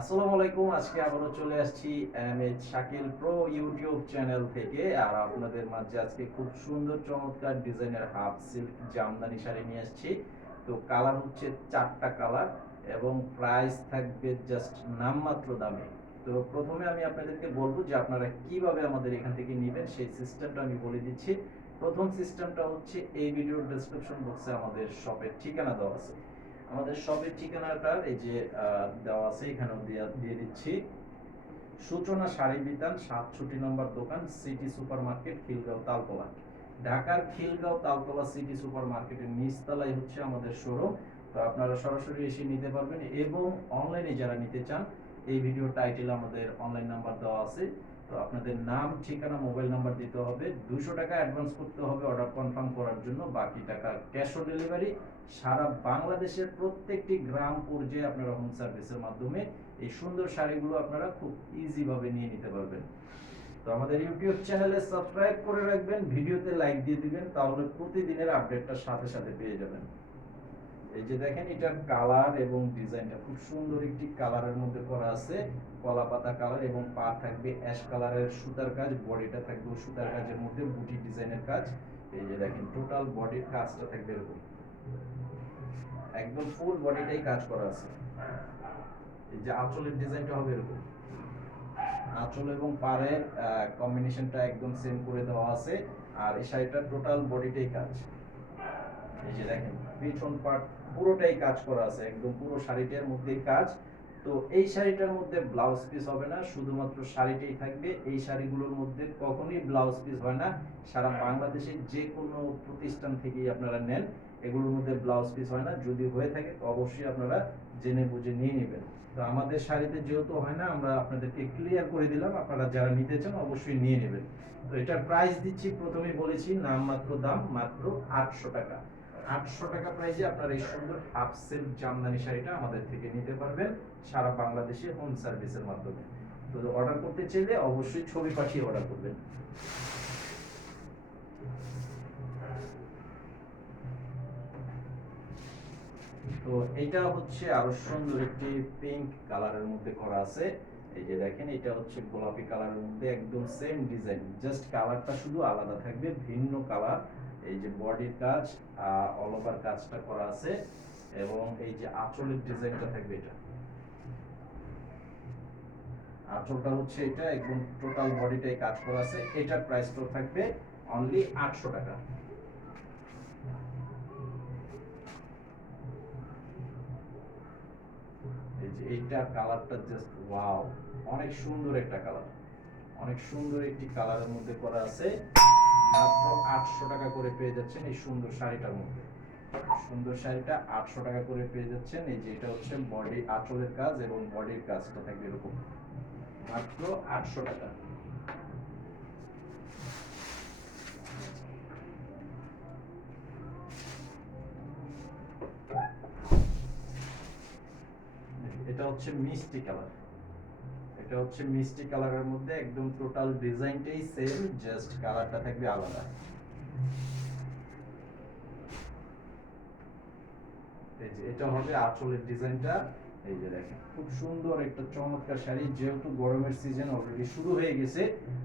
আসসালামু আলাইকুম। আজকে আবারও চলে আসছি MH Shakil pro YouTube channel থেকে। আর আপনাদের মাঝে আজকে খুব সুন্দর চমৎকার ডিজাইনের হাফ সিল্ক জামদানি শাড়ি নিয়ে আসছি। তো কালার হচ্ছে 4টা কালার এবং প্রাইস থাকবে জাস্ট নামমাত্র দামে। তো প্রথমে আমি আপনাদেরকে বলবো যে আপনারা কিভাবে আমাদের এখান থেকে নেবেন সেই সিস্টেমটা আমি বলে দিচ্ছি। প্রথম সিস্টেমটা হচ্ছে এই ভিডিওর ডেসক্রিপশন বক্সে আমাদের শপের ঠিকানা দেওয়া আছে। আমাদের শপের ঠিকানাটা এই যে দেওয়া আছে, এখানেও দিয়ে দিচ্ছি। সূচনা শাড়ি বিতান 67 নম্বর দোকান, city super market, Khilgaon Taltala. ঢাকার খিলগাঁও তালতলা সিটি সুপার মার্কেটের নিচতলায় হচ্ছে আমাদের শোরুম। তো আপনারা সরাসরি এসে নিতে পারবেন এবং অনলাইনে যারা নিতে চান এই ভিডিও টাইটেলে আমাদের অনলাইন নাম্বার দেওয়া আছে। তো আপনাদের নাম, ঠিকানা, মোবাইল নাম্বার দিতে হবে। 200 টাকা অ্যাডভান্স করতে হবে অর্ডার কনফার্ম করার জন্য, বাকি টাকা ক্যাশ অন ডেলিভারি। সারা বাংলাদেশের প্রত্যেকটি গ্রাম পর্যায়ে আপনারা হোম সার্ভিসের মাধ্যমে এই সুন্দর শাড়িগুলো আপনারা খুব ইজি ভাবে নিয়ে নিতে পারবেন। তো আমাদের ইউটিউব চ্যানেলে সাবস্ক্রাইব করে রাখবেন, ভিডিওতে লাইক দিয়ে দিবেন, তাহলে প্রতিদিনের আপডেটটা সাথে সাথে পেয়ে যাবেন। এই যে দেখেন, এটার কালার এবং ডিজাইনটা খুব সুন্দর একটি কালারের মধ্যে করা আছে, কলা পাতা কালার, এবং পা থাকবে অ্যাশ কালারের সুতার কাজ, বডিটা থাকবে সুতার কাজের মধ্যে বুটি ডিজাইনের কাজ। এই যে দেখেন, টোটাল বডির কাজটা থাকবে এরকম, একদম ফুল বডিটাই কাজ করা আছে। এই যে আঁচলের ডিজাইনটা হবে এরকম, আঁচল এবং পাড়ের কম্বিনেশনটা একদম সেম করে দেওয়া আছে। আর এই শাড়িটার টোটাল বডিটাই কাজ। এই যে দেখেন, পিছন পার্ট পুরোটাই কাজ করা আছে, একদম পুরো শাড়িটার মধ্যেই কাজ। তো এই শাড়িটার মধ্যে ব্লাউজ পিস হবে না, শুধুমাত্র শাড়িটাই থাকবে। এই শাড়িগুলোর মধ্যে কখনোই ব্লাউজ পিস হয় না। সারা বাংলাদেশের যে কোনো প্রতিষ্ঠান থেকেই আপনারা নেন, এগুলোর মধ্যে ব্লাউজ পিস হয় না। যদি হয়ে থাকে তো অবশ্যই আপনারা জেনে বুঝে নিয়ে নেবেন। তো আমাদের শাড়িতে যেহেতু হয় না, আমরা আপনাদেরকে ক্লিয়ার করে দিলাম, আপনারা যারা নিতে চান অবশ্যই নিয়ে নেবেন। তো এটার প্রাইস দিচ্ছি, প্রথমেই বলেছি নামমাত্র দাম মাত্র 800 টাকা। 800 টাকা প্রাইসে আপনারা এই সুন্দর হাফ সিল্ক জামদানি শাড়িটা আমাদের থেকে নিতে পারবেন সারা বাংলাদেশে হোম সার্ভিসের মাধ্যমে। তো অর্ডার করতে চাইলে অবশ্যই ছবি পাঠিয়ে অর্ডার করবেন। তো এটা হচ্ছে আরো সুন্দর একটি পিঙ্ক কালারের মধ্যে করা আছে। এই যে দেখেন, এটা হচ্ছে গোলাপি কালারের মধ্যে একদম সেম ডিজাইন, জাস্ট কালারটা শুধু আলাদা থাকবে, ভিন্ন কালার। এই যে বডির কাজ, অল ওভার কাজটা করা আছে, এবং এই যে আঁচলের ডিজাইনটা থাকবে, এটা আঁচলটা হচ্ছে এটা একদম টোটাল বডিটাই কাজ করা আছে। এটার প্রাইসটা থাকবে অনলি 800 টাকা। এই যে এইটার কালারটা জাস্ট ওয়াও, অনেক সুন্দর একটা কালার, অনেক সুন্দর একটি কালারের মধ্যে করা আছে। মাত্র 800 টাকা করে পেয়ে যাচ্ছেন এই সুন্দর শাড়িটার মধ্যে। সুন্দর শাড়িটা 800 টাকা করে পেয়ে যাচ্ছেন। এই যে এটা হচ্ছে বডি, আঁচলের কাজ এবং বডির কাজটা থাকবে এরকম, মাত্র 800 টাকা। এটা হচ্ছে মিষ্টি কালার, এটা হচ্ছে মিষ্টি কালারের মধ্যে একদম টোটাল ডিজাইনটাই সেম, জাস্ট কালারটা থাকবে আলাদা। এই যে এটা হবে আঁচলের ডিজাইনটা। এই যে দেখেন, খুব সুন্দর একটা চমৎকার শাড়ি। যেহেতু গরমের সিজন অলরেডি শুরু হয়ে গেছে,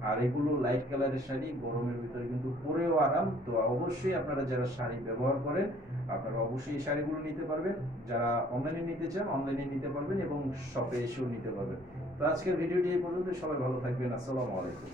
আর এগুলো লাইট কালারের শাড়ি, গরমের ভিতরে কিন্তু পরেও আরাম। তো অবশ্যই আপনারা যারা শাড়ি ব্যবহার করেন, আপনারা অবশ্যই এই শাড়িগুলো নিতে পারবেন। যারা অনলাইনে নিতে চান অনলাইনে নিতে পারবেন এবং শপে এসেও নিতে পারবেন। তো আজকের ভিডিওটি এই পর্যন্ত, সবাই ভালো থাকবেন। আসসালামু আলাইকুম।